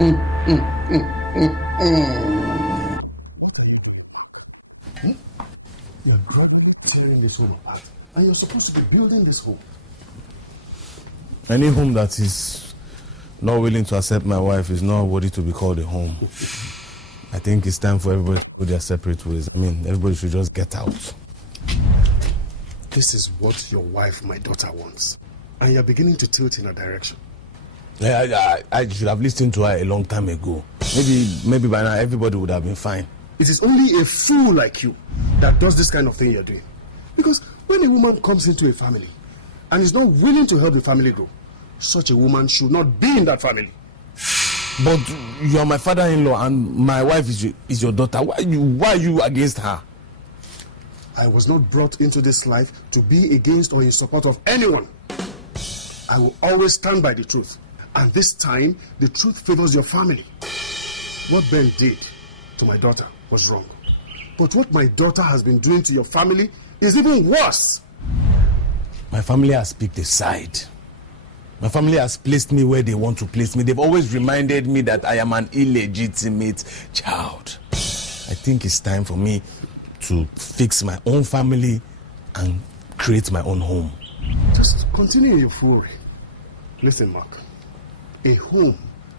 You're tearing this home apart, and you're supposed to be building this home. Any home that is not willing to accept my wife is not worthy to be called a home. I think it's time for everybody to go their separate ways. I mean, everybody should just get out. This is what your wife, my daughter, wants. And you're beginning to tilt in a direction. Yeah, I should have listened to her a long time ago. Maybe by now everybody would have been fine. It is only a fool like you that does this kind of thing you're doing. Because when a woman comes into a family and is not willing to help the family grow, such a woman should not be in that family. But you are my father-in-law and my wife is your daughter. Why are you against her? I was not brought into this life to be against or in support of anyone. I will always stand by the truth. And this time, the truth favors your family. What Ben did to my daughter was wrong. But what my daughter has been doing to your family is even worse. My family has picked a side. My family has placed me where they want to place me. They've always reminded me that I am an illegitimate child. I think it's time for me to fix my own family and create my own home. Just continue your foolery. Listen, Mark. A home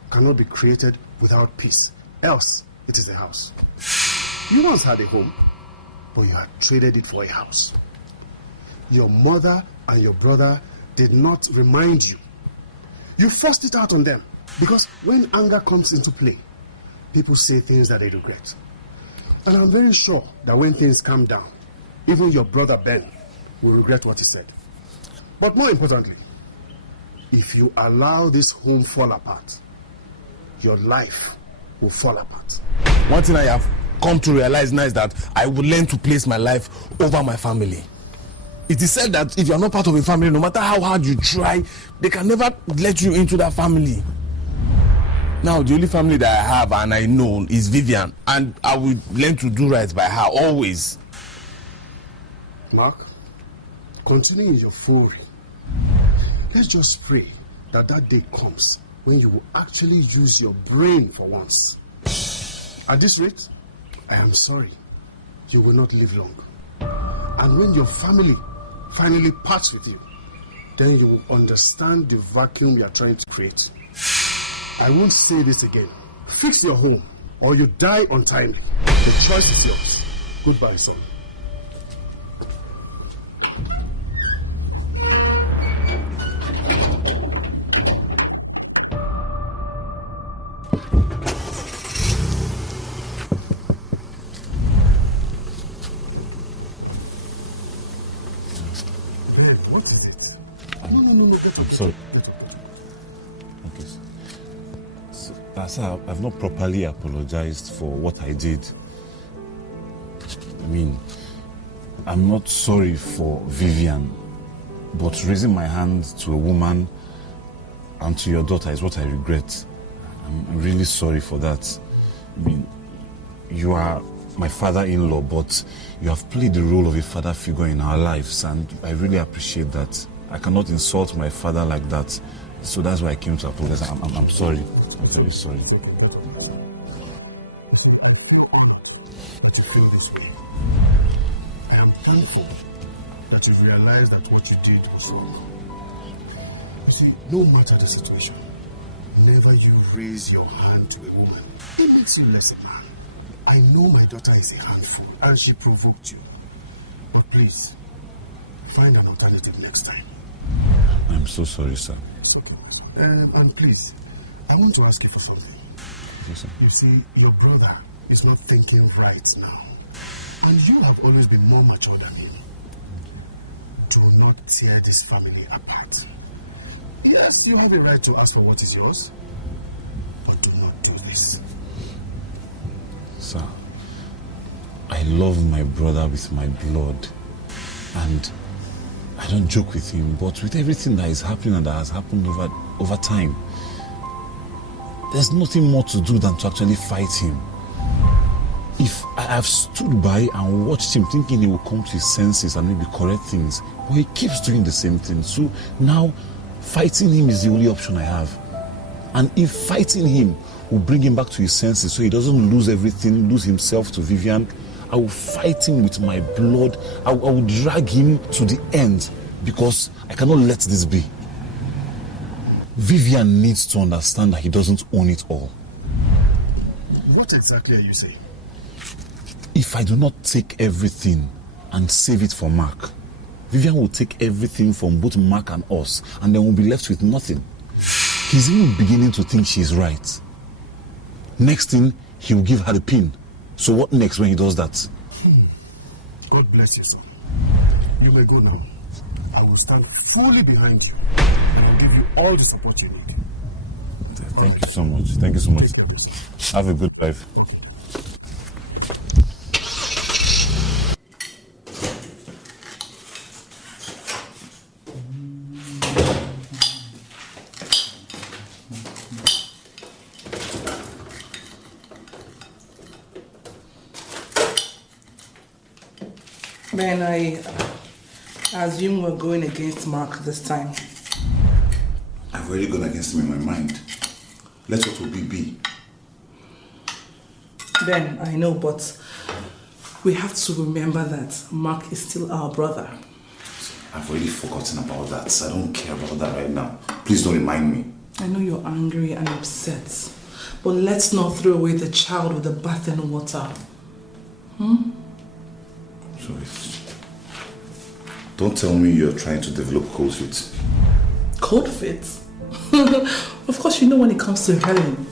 cannot be created without peace. Else, it is a house. You once had a home, but you had traded it for a house. Your mother and your brother did not remind you. You forced it out on them. Because when anger comes into play, people say things that they regret. And I'm very sure that when things calm down, even your brother Ben will regret what he said. But more importantly, if you allow this home fall apart, your life will fall apart. One thing I have come to realize now is that I will learn to place my life over my family. It is said that if you are not part of a family, no matter how hard you try, they can never let you into that family. Now, the only family that I have and I know is Vivian, and I will learn to do right by her always. Mark, continue your foolery. Let's just pray that that day comes when you will actually use your brain for once. At this rate, I am sorry, you will not live long. And when your family finally parts with you, then you will understand the vacuum you are trying to create. I won't say this again. Fix your home or you die untimely. The choice is yours. Goodbye, son. What is it? No. I'm sorry. Okay. Sir, I've not properly apologized for what I did. I mean, I'm not sorry for Vivian, but raising my hand to a woman and to your daughter is what I regret. I'm really sorry for that. I mean, you are my father-in-law, but you have played the role of a father figure in our lives, and I really appreciate that. I cannot insult my father like that, so that's why I came to apologize. I'm sorry. I'm very sorry. To feel this way, I am thankful that you realize that what you did was wrong. You see, no matter the situation, never you raise your hand to a woman. It makes you less a man. I know my daughter is a handful and she provoked you. But please, find an alternative next time. I'm so sorry, sir. It's okay. And please, I want to ask you for something. Yes, sir. You see, your brother is not thinking right now. And you have always been more mature than him. Do not tear this family apart. Yes, you have a right to ask for what is yours, but do not do this. Sir, I love my brother with my blood, and I don't joke with him, but with everything that is happening and that has happened over time, there's nothing more to do than to actually fight him. If I have stood by and watched him thinking he will come to his senses and maybe correct things, but he keeps doing the same thing. So now fighting him is the only option I have. And if fighting him will bring him back to his senses so he doesn't lose everything, lose himself to Vivian. I will fight him with my blood. I will drag him to the end because I cannot let this be. Vivian needs to understand that he doesn't own it all. What exactly are you saying? If I do not take everything and save it for Mark, Vivian will take everything from both Mark and us, and then we'll be left with nothing. He's even beginning to think she's right. Next thing, he'll give her the pin. So what next when he does that? God bless you, son. You may go now. I will stand fully behind you, and I'll give you all the support you need. Thank you so much. Thank you so much. Have a good life. Ben, I assume we're going against Mark this time. I've already gone against him in my mind. Let what will be. Ben, I know, but we have to remember that Mark is still our brother. I've already forgotten about that, so I don't care about that right now. Please don't remind me. I know you're angry and upset, but let's not throw away the child with the bath and water. Sorry. Don't tell me you're trying to develop cold feet. Cold feet? Of course, you know when it comes to Helen,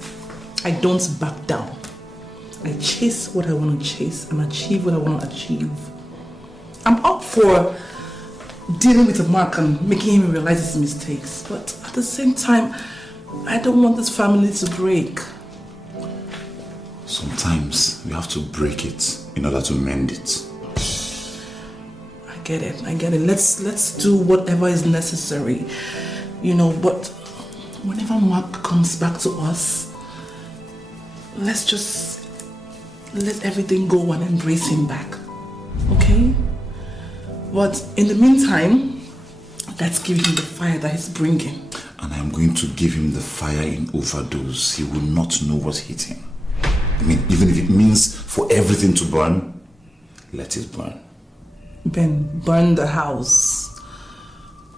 I don't back down. I chase what I want to chase and achieve what I want to achieve. I'm up for dealing with Mark and making him realize his mistakes, but at the same time, I don't want this family to break. Sometimes we have to break it in order to mend it. I get it. Let's do whatever is necessary. You know, but whenever Mark comes back to us, let's just let everything go and embrace him back. Okay? But in the meantime, let's give him the fire that he's bringing. And I'm going to give him the fire in overdose. He will not know what hit him. I mean, even if it means for everything to burn, let it burn. Ben, burn the house,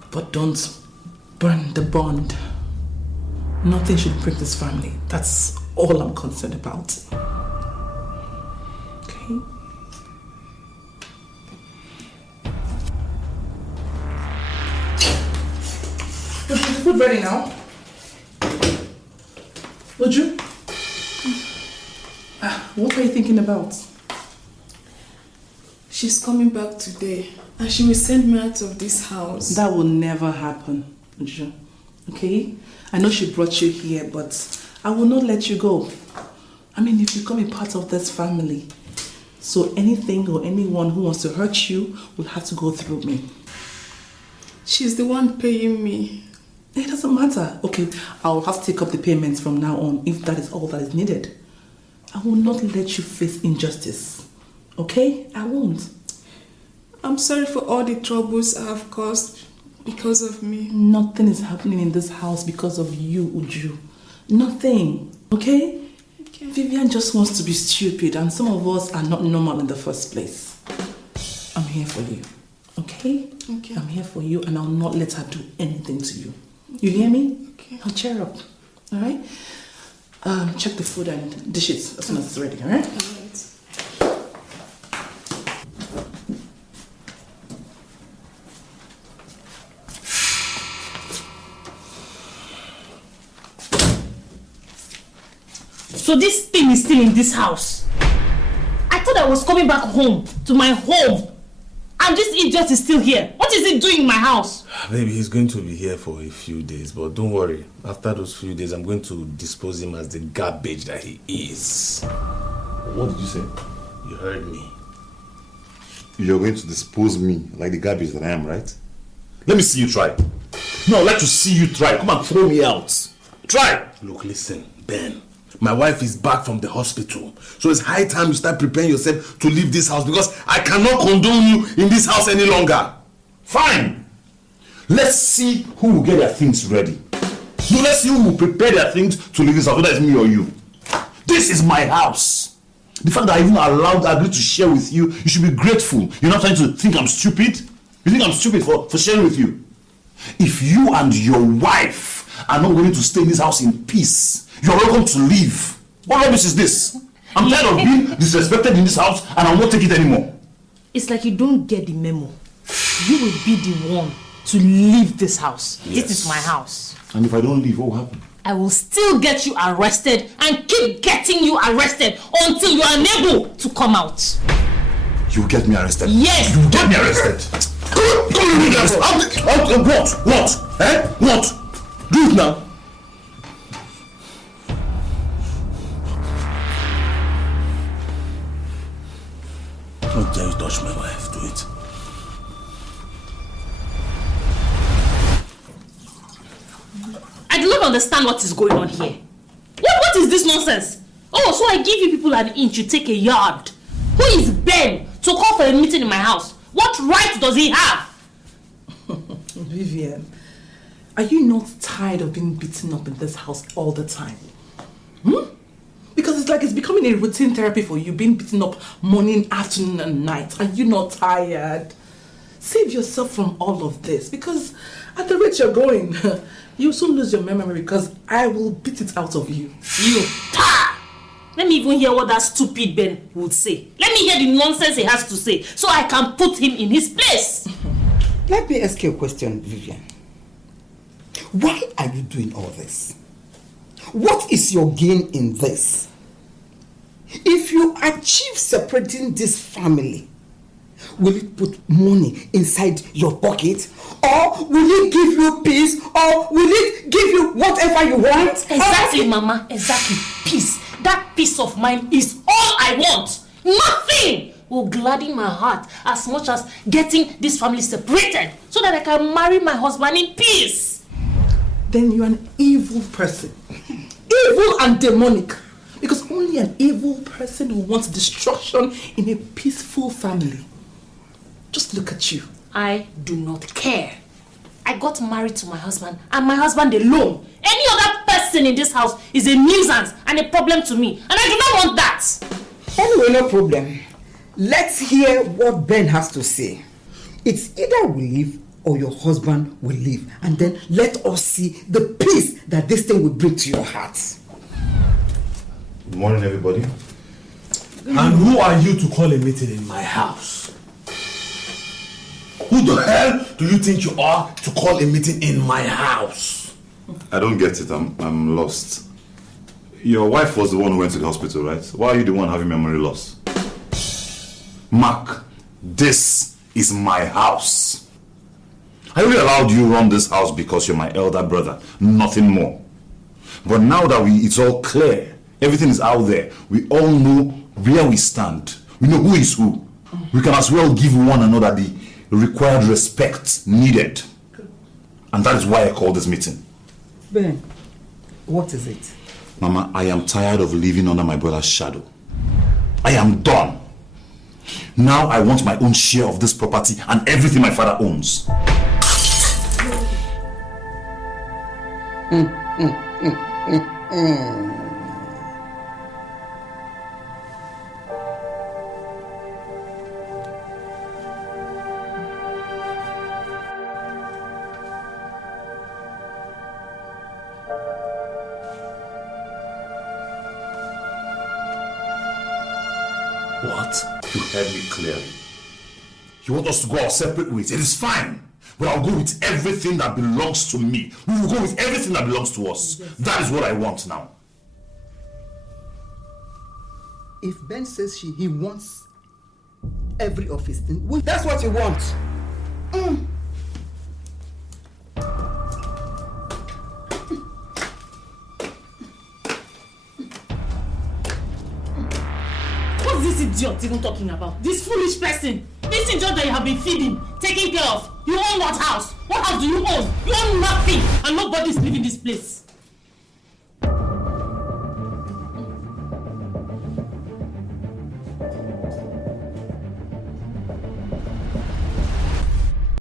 but don't burn the bond. Nothing should break this family. That's all I'm concerned about. Okay? Is the food ready now? Would you? What are you thinking about? She's coming back today and she will send me out of this house. That will never happen, Uju. Okay? I know she brought you here, but I will not let you go. I mean, you've become a part of this family. So anything or anyone who wants to hurt you will have to go through me. She's the one paying me. It doesn't matter. Okay, I'll have to take up the payments from now on if that is all that is needed. I will not let you face injustice. Okay? I won't. I'm sorry for all the troubles I have caused because of me. Nothing is happening in this house because of you, Uju. Nothing. Okay? Okay. Vivian just wants to be stupid and some of us are not normal in the first place. I'm here for you. Okay? Okay. I'm here for you and I'll not let her do anything to you. You hear me? Okay. Now cheer up. Alright? Check the food and dish it as soon as it's ready, alright? Alright. So this thing is still in this house. I thought I was coming back home, to my home. And this idiot is still here. What is he doing in my house? Baby, he's going to be here for a few days, but don't worry. After those few days, I'm going to dispose him as the garbage that he is. What did you say? You heard me. You're going to dispose me like the garbage that I am, right? Let me see you try. No, I'd like to see you try. Come and throw me out. Try! Look, listen, Ben. My wife is back from the hospital. So it's high time you start preparing yourself to leave this house because I cannot condone you in this house any longer. Fine! Let's see who will get their things ready. No, let's see who will prepare their things to leave this house, whether it's me or you. This is my house. The fact that I even agreed to share with you, you should be grateful. You're not trying to think I'm stupid. You think I'm stupid for sharing with you? If you and your wife are not willing to stay in this house in peace, you're welcome to leave. What rubbish is this? I'm tired of being disrespected in this house and I won't take it anymore. It's like you don't get the memo. You will be the one to leave this house. Yes. This is my house. And if I don't leave, what will happen? I will still get you arrested and keep getting you arrested until you are unable to come out. You will get me arrested? Yes. You will get me arrested? What? Eh? What? Do it now. How dare you touch my wife? Do it. I do not understand what is going on here. What is this nonsense? Oh, so I give you people an inch, you take a yard. Who is Ben to call for a meeting in my house? What right does he have? Vivian, are you not tired of being beaten up in this house all the time? Because it's like it's becoming a routine therapy for you, being beaten up morning, afternoon, and night. Are you not tired? Save yourself from all of this, because at the rate you're going, you'll soon lose your memory because I will beat it out of you. Let me even hear what that stupid Ben would say. Let me hear the nonsense he has to say so I can put him in his place. Let me ask you a question, Vivian. Why are you doing all this? What is your gain in this? If you achieve separating this family, will it put money inside your pocket? Or will it give you peace? Or will it give you whatever you want? Exactly, Mama. Exactly. Peace. That peace of mind is all I want. Nothing will gladden my heart as much as getting this family separated so that I can marry my husband in peace. Then you're an evil person. Evil and demonic. Because only an evil person who wants destruction in a peaceful family. Just look at you. I do not care. I got married to my husband and my husband alone. Any other person in this house is a nuisance and a problem to me. And I do not want that. Anyway, no problem. Let's hear what Ben has to say. It's either we leave or your husband will leave. And then let us see the peace that this thing will bring to your heart. Good morning, everybody. And who are you to call a meeting in my house? Who the hell do you think you are to call a meeting in my house? I don't get it. I'm lost. Your wife was the one who went to the hospital, right? Why are you the one having memory loss? Mark, this is my house. I only allowed you run this house because you're my elder brother, nothing more. But now that it's all clear, everything is out there, we all know where we stand. We know who is who. We can as well give one another the required respect needed. And that is why I called this meeting. Ben, what is it? Mama, I am tired of living under my brother's shadow. I am done. Now I want my own share of this property and everything my father owns. What? You heard me clearly. You want us to go our separate ways. It is fine. But I'll go with everything that belongs to me. We will go with everything that belongs to us. Yes. That is what I want now. If Ben says he wants every of his things, well, that's what you want. What's this idiot even talking about? This foolish person. This idiot that you have been feeding, taking care of. You own what house? What house do you own? You own nothing, and nobody's leaving this place.